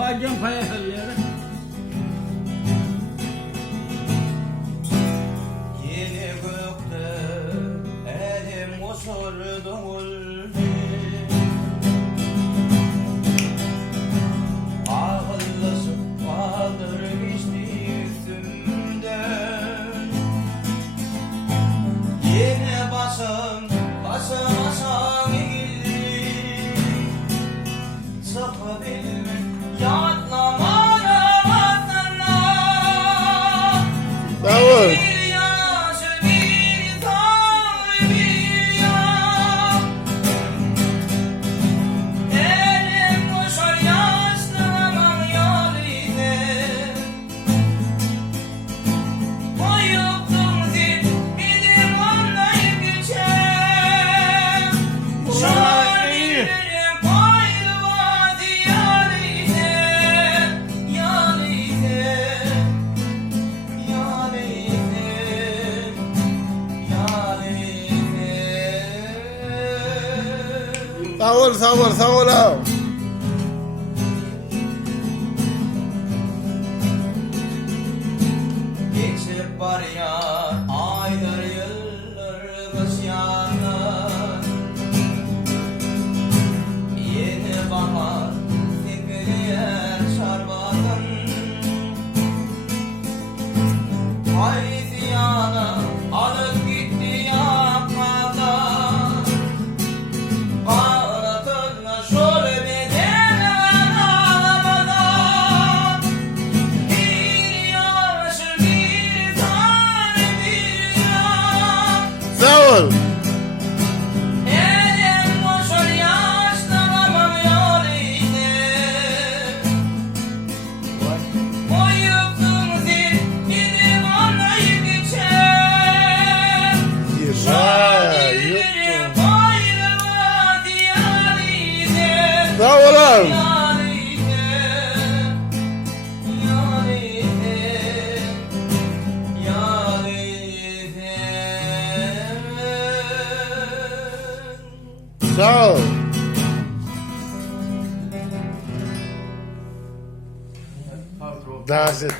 Paycan paya halleri. Yeni gökte elim osurdum. Ağırlısı kaldır geçti üstümden. Yine basın eğildi. Sıkıbilme yatlamana vatana. Davul. Sağ ol. Geçip var ya aylar yıllar kışyanlar. Yeni bahar tepeliyer şarbatın. Haydi yana alıp gitti yapmadan. Ağlatırla şöyle beden ağlamadan. Bir yaşı bir tane bir yan. Sağ ol. Elim boşur yaşlanamam yâline. Koyuptum zil gidip anlayıp geçer. Şairlerim bayrağı diyarine. Sağ ol. Sağ ol. Daha ettim.